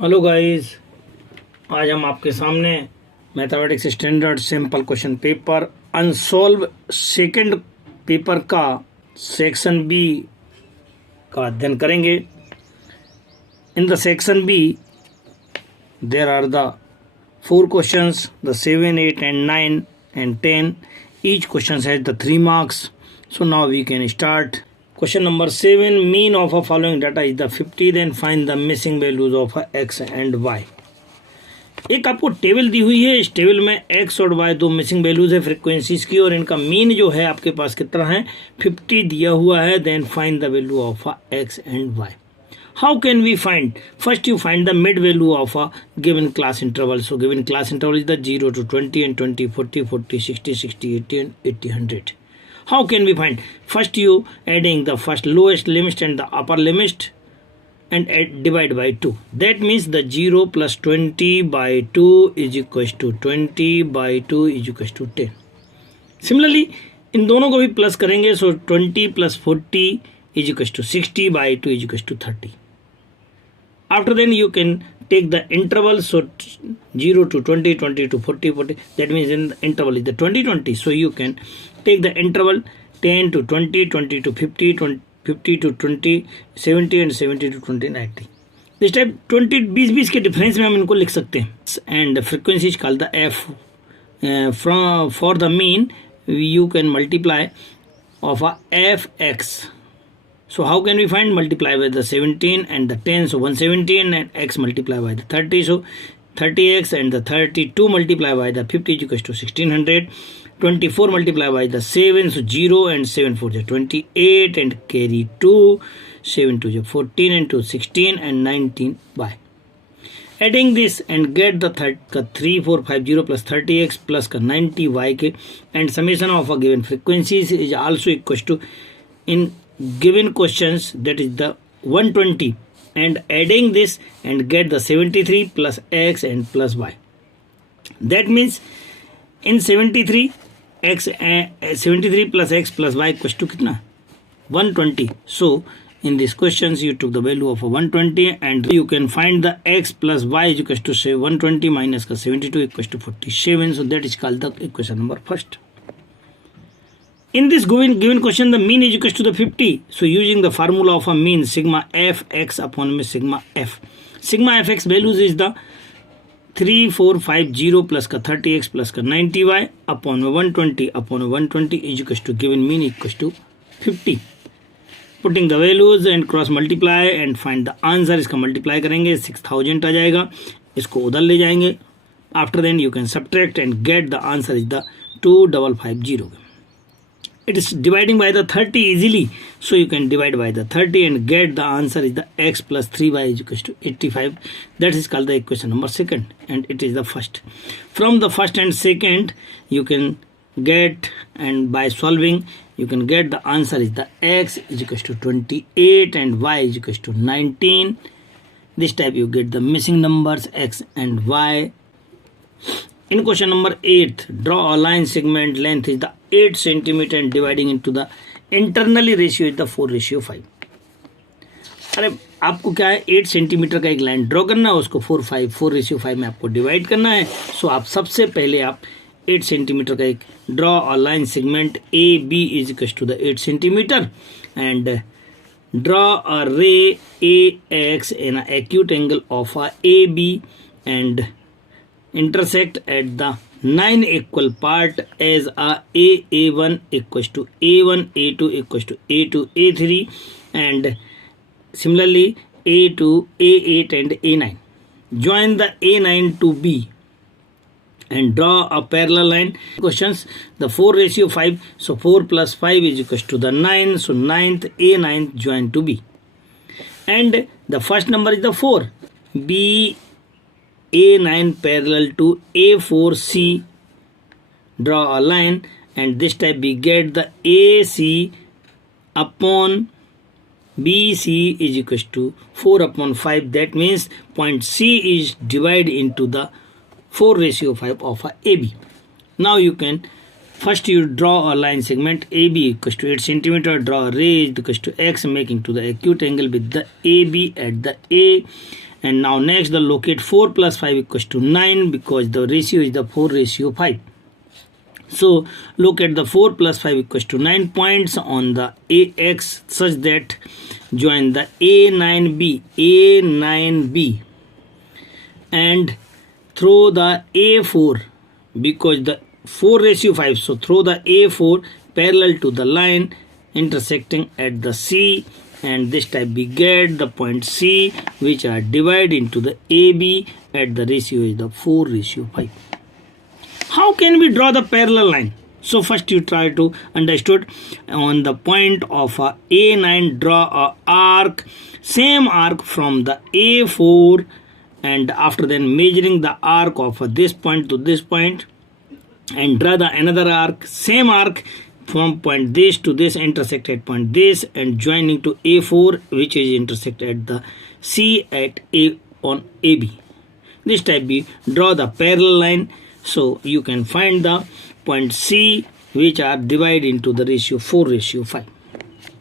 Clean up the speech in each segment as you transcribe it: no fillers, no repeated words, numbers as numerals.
Hello guys, आज हम आपके सामने mathematics standard simple question paper unsolved second paper का सेक्शन बी का अध्ययन करेंगे। In the section B there are the 4 questions, the 7, 8 and 9 and 10. Each question has the 3 marks. So now we can start. Question number 7, mean of a following data is the 50, then find the missing values of x and y. एक आपको table दी हुई है, इस table में x और y दो missing values है frequencies की, और इनका मीन जो है आपके पास कितना है 50 दिया हुआ है। Then find the value of x and y. How can we find? First you find the mid value of a given class interval. So given class interval is the 0 to 20 and 20, 40, 40, 60, 60, 80 and 80, 100. How can we find? First you adding the first lowest limit and the upper limit and divide by 2. That means the 0 plus 20 by 2 is equals to 20 by 2 is equals to 10. Similarly इन दोनों को भी plus करेंगे, so 20 plus 40 is equals to 60 by 2 is equals to 30. After then you can take the interval, so 0 to 20, 20 to 40, 40. That means in the interval is the 20, 20. So you can take the interval 10 to 20, 20 to 50, 50 to 20, 70 and 70 to 20, 90. This type 20 20 के difference में हम इनको लिख सकते हैं। And frequency is called the f. For the mean you can multiply of a fx. So how can we find? Multiply by the 17 and the 10, so 117, and x multiply by the 30, so 30x, and the 32 multiply by the 50 is equals to 1600, 24 multiply by the 7, so 0 and 7 4 is 28, and carry 2, 7 2 is 14, and 2 16 and 19 by. Adding this and get the 3450 plus 30x plus 90y के, and summation of a given frequencies is also equals to, in given questions, that is the 120, and adding this and get the 73 plus x and plus y. That means in 73 x 73 plus x plus y equals to कितना 120. So in these questions you took the value of 120, and you can find the x plus y is equals to say 120 minus 72 equals to 47. So that is called the equation number first. In this given question, the mean is equals to the 50. So using the formula of a mean, sigma fx upon sigma f. Sigma fx values is the 3450 plus ka 30x plus ka 90y upon 120 is equals to given mean equals to 50. Putting the values and cross multiply and find the answer. इसका multiply करेंगे 6000 आ जाएगा, इसको उधर ले जाएंगे. After then you can subtract and get the answer is the 2550. It is dividing by the 30 easily, so you can divide by the 30 and get the answer is the x plus 3y is equals to 85. That is called the equation number second, and it is the first. From the first and second you can get, and by solving you can get the answer is the x is equals to 28 and y is equals to 19. This type you get the missing numbers x and y. In question number 8, draw a line segment length is the 8 centimeter and dividing into the internally ratio is the 4:5. अरे आपको क्या है 8 centimetre का एक line draw करना है, उसको 4:5 में आपको डिवाइड करना है. सो आप सबसे पहले आप 8 सेंटीमीटर का एक draw a line segment A B is equal to the 8 centimetre and draw a ray A X in a acute angle of a A B and intersect at the 9 equal part as a1 equals to a1, a2 equals to a2, a3, and similarly a2, a8 and a9. Join the a9 to b and draw a parallel line. Questions, the 4:5, so 4 plus 5 is equals to the 9, so 9th a9 join to b, and the first number is the 4, b a9 parallel to a4c, draw a line, and this type we get the ac upon bc is equals to 4 upon 5. That means point c is divided into the 4:5 of a ab. Now you can first you draw a line segment ab equals to 8 centimeter, draw a ray equals to x, making to the acute angle with the ab at the a And now next, the locate 4 plus 5 equals to 9, because the ratio is the 4:5. So locate the 4 plus 5 equals to 9 points on the AX such that join the A9B and throw the A4, because the 4:5. So throw the A4 parallel to the line intersecting at the C, and this time we get the point C, which are divided into the AB at the ratio is the 4:5. How can we draw the parallel line? So first you try to understood on the point of a A9, draw a arc, same arc from the A4, and after then measuring the arc of this point to this point, and draw the another arc, same arc from point this to this, intersect at point this, and joining to A4, which is intersect at the C at A on AB. This type we draw the parallel line, so you can find the point C, which are divided into the ratio 4:5.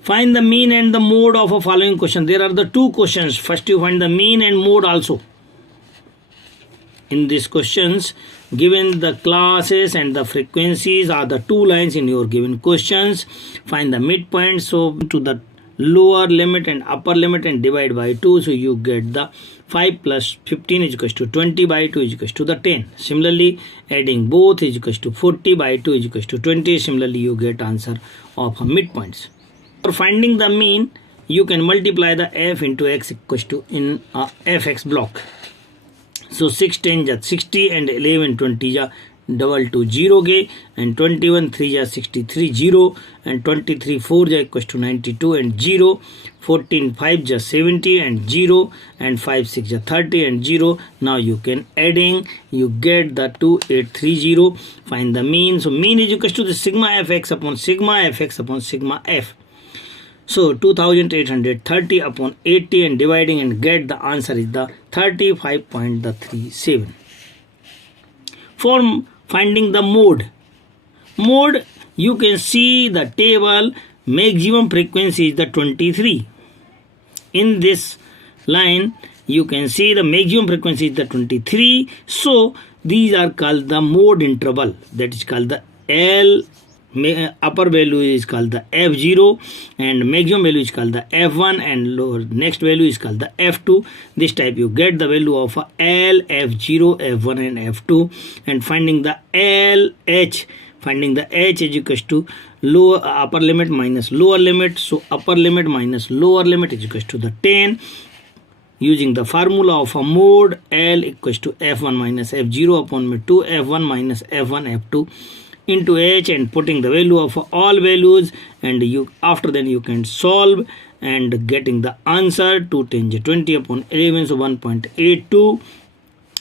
Find the mean and the mode of a following question. There are the two questions. First you find the mean and mode also. In these questions, given the classes and the frequencies are the two lines in your given questions. Find the midpoint, so to the lower limit and upper limit and divide by 2, so you get the 5 plus 15 is equals to 20 by 2 is equals to the 10. Similarly, adding both is equals to 40 by 2 is equals to 20. Similarly, you get answer of midpoints. For finding the mean, you can multiply the f into x equals to in a fx block. So 6 10 ja 60 and 11 20 ja double to 0 ge, and 21 3 ja 63 0, and 23 4 ja equals to 92 and 0, 14 5 ja 70 and 0, and 5 6 ja 30 and 0. Now you can adding, you get the 2830. Find the mean. So mean is equals to the sigma fx upon sigma fx upon sigma f. So 2830 upon 80 and dividing, and get the answer is the 35.37. For finding the mode, you can see the table maximum frequency is the 23. In this line you can see the maximum frequency is the 23. So these are called the mode interval, that is called the L. Upper value is called the F0, and maximum value is called the F1, and lower next value is called the F2. This type you get the value of L, F0, F1 and F2. And finding the LH, finding the H is equals to upper limit minus lower limit. So upper limit minus lower limit is equals to the 10. Using the formula of a mode, L equals to F1 minus F0 upon 2 F1 minus F1 F2 into H, and putting the value of all values, and you after then you can solve and getting the answer 2 10 20 upon 11, so 1.82,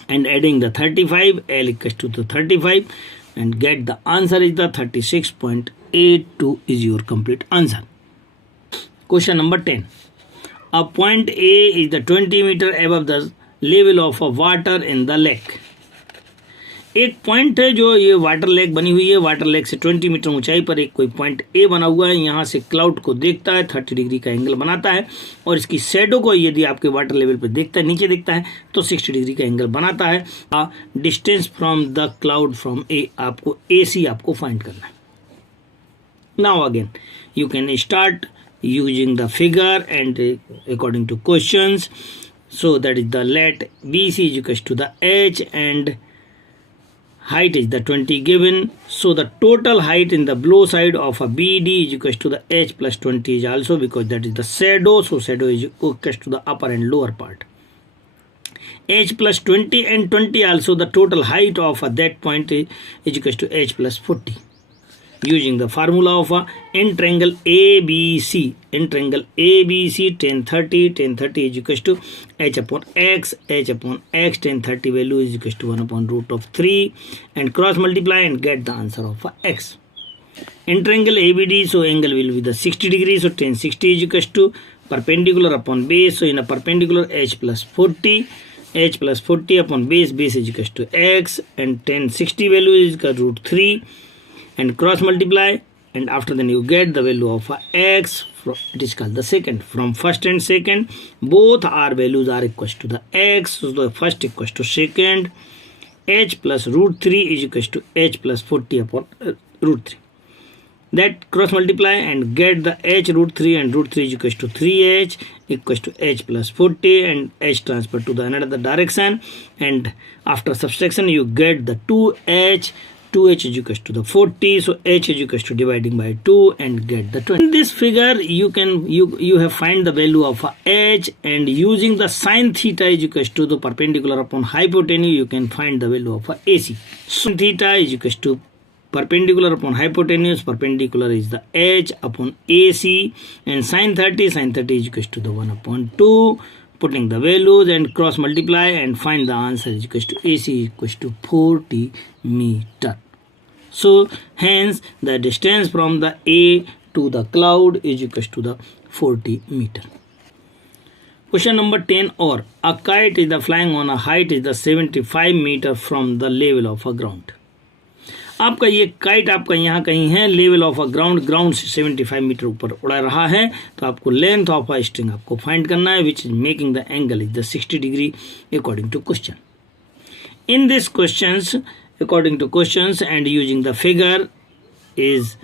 and adding the 35, L equals to the 35, and get the answer is the 36.82 is your complete answer. Question number 10. A point A is the 20 meter above the level of a water in the lake. एक point है जो ये water lake बनी हुई है, water lake से 20 metre ऊंचाई पर एक कोई पॉइंट ए बना हुआ है। यहाँ से क्लाउड को देखता है, 30 डिग्री का एंगल बनाता है, और इसकी शैडो को यदि आपके वाटर लेवल पर देखता है, नीचे देखता है, तो 60 डिग्री का एंगल बनाता है। Distance from the cloud from A, आपको ए सी आपको फाइंड करना है। Now again you can start using the figure and according to questions. So that is the let BC is equals to the H and height is the 20 given. So the total height in the below side of a BD is equals to the H plus 20 is also, because that is the shadow. So shadow is equals to the upper and lower part. H plus 20 and 20 also the total height of that point is equals to H plus 40. Using the formula of a n triangle ABC, n triangle ABC, tan 30 is equals to h upon x, tan 30 value is equals to 1 upon root of 3, and cross multiply and get the answer of x. N triangle ABD, so angle will be the 60 degrees, so tan 60 is equals to perpendicular upon base, so in a perpendicular h plus 40 upon base is equals to x, and tan 60 value is equal to root 3, and cross multiply, and after then you get the value of x it is called the second. From first and second, both r values are equals to the x. So the first equals to second. H plus root 3 is equals to h plus 40 upon root 3. That cross multiply and get the h root 3, and root 3 is equals to 3h equals to h plus 40, and h transfer to the another direction, and after subtraction you get the 2h is equals to the 40, so h is equals to dividing by 2 and get the 20. In this figure you have find the value of h, and using the sine theta is equals to the perpendicular upon hypotenuse, you can find the value of AC. Sine theta is equals to perpendicular upon hypotenuse, perpendicular is the h upon AC, and sine 30 is equals to the 1 upon 2. Putting the values and cross multiply and find the answer is equals to AC equals to 40 meter. So hence the distance from the A to the cloud is equals to the 40 meter. Question number 10, or a kite is the flying on a height is the 75 meter from the level of a ground. आपका ये kite आपका यहाँ कहीं है level of a ground से 75 metre ऊपर उड़ा रहा है, तो आपको लेंथ ऑफ अ स्ट्रिंग आपको फाइंड करना है, which is making the angle is the 60 degree according to question. In this questions according to questions and using the figure is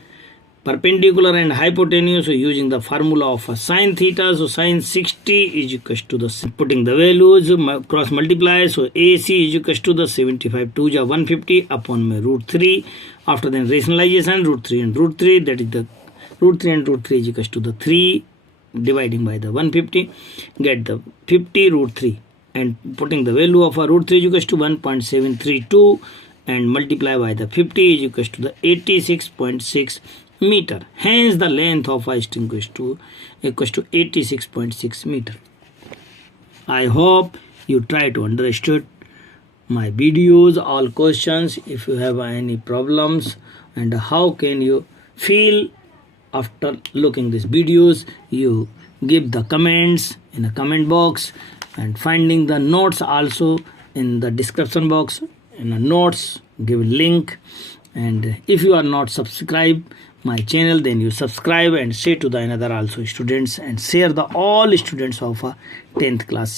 perpendicular and hypotenuse, so using the formula of a sine theta, so sine 60 is equals to the, putting the values, cross multiply, so AC is equals to the 75 2 ja 150 upon my root 3. After then rationalization, root 3 and root 3, that is the root 3 and root 3 is equals to the 3 dividing by the 150, get the 50 root 3, and putting the value of a root 3 is equals to 1.732 and multiply by the 50 is equals to the 86.6 meter. Hence the length of a string equals to 86.6 meter. I hope you try to understand my videos, all questions. If you have any problems and how can you feel after looking these videos, you give the comments in the comment box, and finding the notes also in the description box. In the notes give link, and if you are not subscribed my channel, then you subscribe and share to the another also students, and share the all students of 10th class.